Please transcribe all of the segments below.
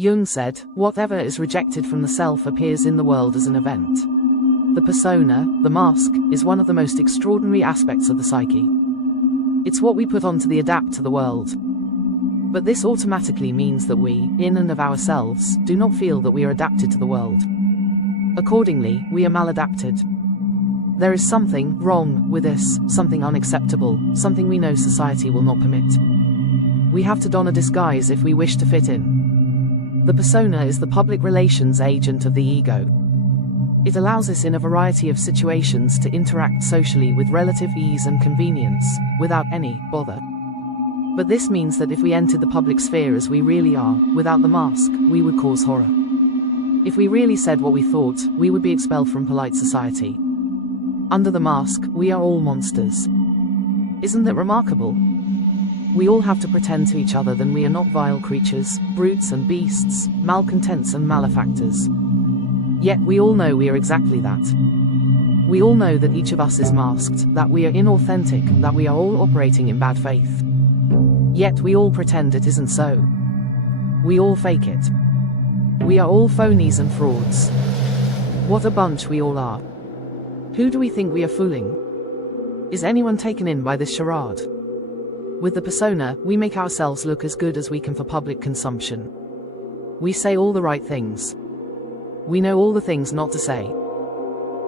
Jung said, whatever is rejected from the self appears in the world as an event. The persona, the mask, is one of the most extraordinary aspects of the psyche. It's what we put on to adapt to the world. But this automatically means that we, in and of ourselves, do not feel that we are adapted to the world. Accordingly, we are maladapted. There is something wrong with this, something unacceptable, something we know society will not permit. We have to don a disguise if we wish to fit in. The persona is the public relations agent of the ego. It allows us in a variety of situations to interact socially with relative ease and convenience, without any bother. But this means that if we entered the public sphere as we really are, without the mask, we would cause horror. If we really said what we thought, we would be expelled from polite society. Under the mask, we are all monsters. Isn't that remarkable? We all have to pretend to each other that we are not vile creatures, brutes and beasts, malcontents and malefactors. Yet we all know we are exactly that. We all know that each of us is masked, that we are inauthentic, that we are all operating in bad faith. Yet we all pretend it isn't so. We all fake it. We are all phonies and frauds. What a bunch we all are. Who do we think we are fooling? Is anyone taken in by this charade? With the persona, we make ourselves look as good as we can for public consumption. We say all the right things. We know all the things not to say.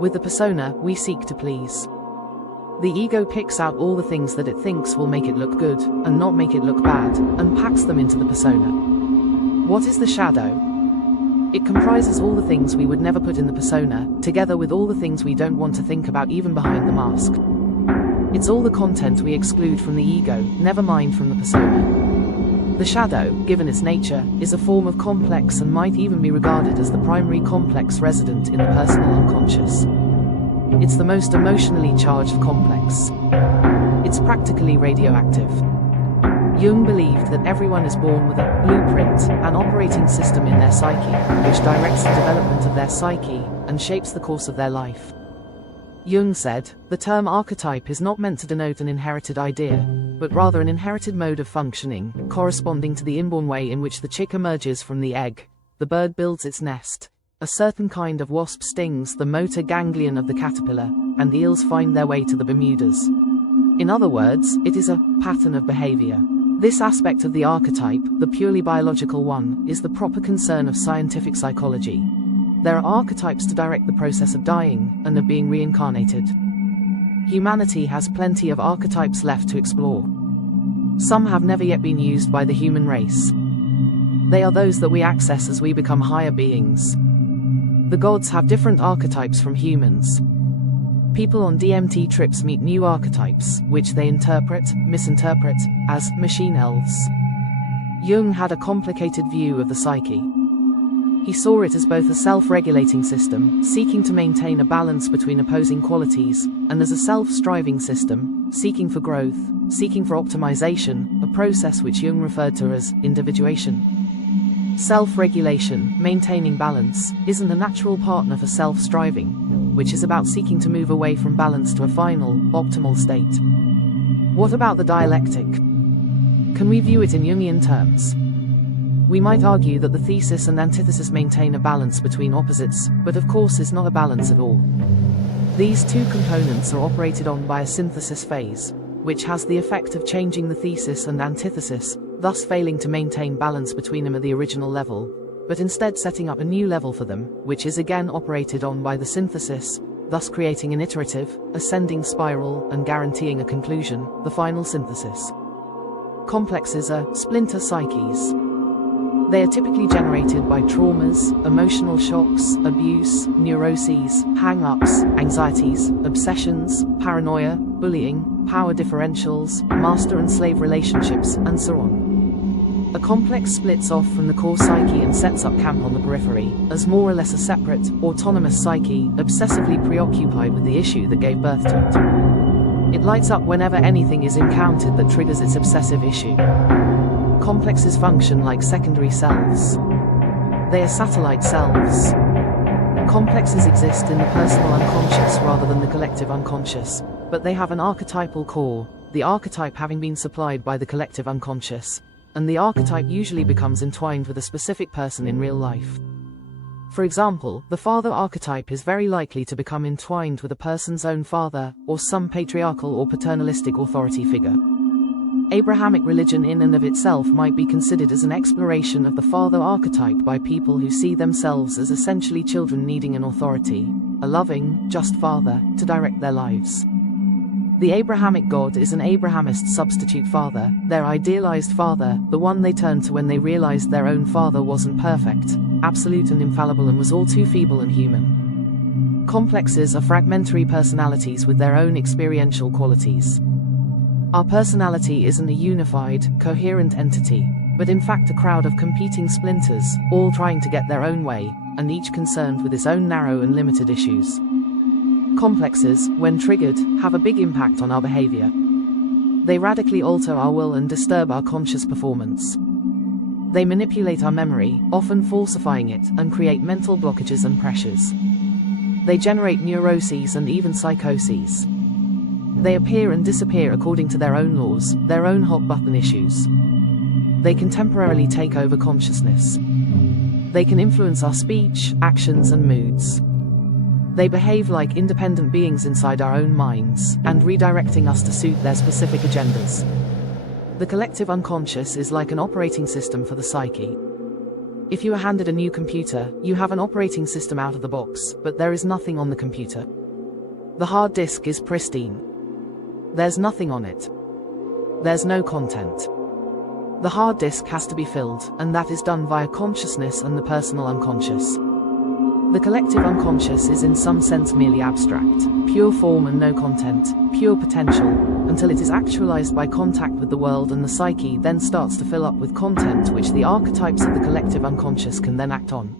With the persona, we seek to please. The ego picks out all the things that it thinks will make it look good, and not make it look bad, and packs them into the persona. What is the shadow? It comprises all the things we would never put in the persona, together with all the things we don't want to think about even behind the mask. It's all the content we exclude from the ego, never mind from the persona. The shadow, given its nature, is a form of complex and might even be regarded as the primary complex resident in the personal unconscious. It's the most emotionally charged complex. It's practically radioactive. Jung believed that everyone is born with a blueprint, an operating system in their psyche, which directs the development of their psyche and shapes the course of their life. Jung said, the term archetype is not meant to denote an inherited idea, but rather an inherited mode of functioning, corresponding to the inborn way in which the chick emerges from the egg, the bird builds its nest, a certain kind of wasp stings the motor ganglion of the caterpillar, and the eels find their way to the Bermudas. In other words, it is a pattern of behavior. This aspect of the archetype, the purely biological one, is the proper concern of scientific psychology. There are archetypes to direct the process of dying, and of being reincarnated. Humanity has plenty of archetypes left to explore. Some have never yet been used by the human race. They are those that we access as we become higher beings. The gods have different archetypes from humans. People on DMT trips meet new archetypes, which they misinterpret, as machine elves. Jung had a complicated view of the psyche. He saw it as both a self-regulating system, seeking to maintain a balance between opposing qualities, and as a self-striving system, seeking for growth, seeking for optimization, a process which Jung referred to as individuation. Self-regulation, maintaining balance, isn't a natural partner for self-striving, which is about seeking to move away from balance to a final, optimal state. What about the dialectic? Can we view it in Jungian terms? We might argue that the thesis and antithesis maintain a balance between opposites, but of course is not a balance at all. These two components are operated on by a synthesis phase, which has the effect of changing the thesis and antithesis, thus failing to maintain balance between them at the original level, but instead setting up a new level for them, which is again operated on by the synthesis, thus creating an iterative, ascending spiral and guaranteeing a conclusion, the final synthesis. Complexes are splinter psyches. They are typically generated by traumas, emotional shocks, abuse, neuroses, hang-ups, anxieties, obsessions, paranoia, bullying, power differentials, master and slave relationships, and so on. A complex splits off from the core psyche and sets up camp on the periphery, as more or less a separate, autonomous psyche, obsessively preoccupied with the issue that gave birth to it. It lights up whenever anything is encountered that triggers its obsessive issue. Complexes function like secondary selves. They are satellite selves. Complexes exist in the personal unconscious rather than the collective unconscious, but they have an archetypal core, the archetype having been supplied by the collective unconscious. and the archetype usually becomes entwined with a specific person in real life. For example, the father archetype is very likely to become entwined with a person's own father, or some patriarchal or paternalistic authority figure. Abrahamic religion in and of itself might be considered as an exploration of the father archetype by people who see themselves as essentially children needing an authority, a loving, just father, to direct their lives. The Abrahamic God is an Abrahamist substitute father, their idealized father, the one they turn to when they realized their own father wasn't perfect, absolute and infallible, and was all too feeble and human. Complexes are fragmentary personalities with their own experiential qualities. Our personality isn't a unified, coherent entity, but in fact a crowd of competing splinters, all trying to get their own way, and each concerned with its own narrow and limited issues. Complexes, when triggered, have a big impact on our behavior. They radically alter our will and disturb our conscious performance. They manipulate our memory, often falsifying it, and create mental blockages and pressures. They generate neuroses and even psychoses. They appear and disappear according to their own laws, their own hot-button issues. They can temporarily take over consciousness. They can influence our speech, actions, and moods. They behave like independent beings inside our own minds, and redirecting us to suit their specific agendas. The collective unconscious is like an operating system for the psyche. If you are handed a new computer, you have an operating system out of the box, but there is nothing on the computer. The hard disk is pristine. There's nothing on it. There's no content. The hard disk has to be filled, and that is done via consciousness and the personal unconscious. The collective unconscious is in some sense merely abstract, pure form and no content, pure potential, until it is actualized by contact with the world, and the psyche then starts to fill up with content which the archetypes of the collective unconscious can then act on.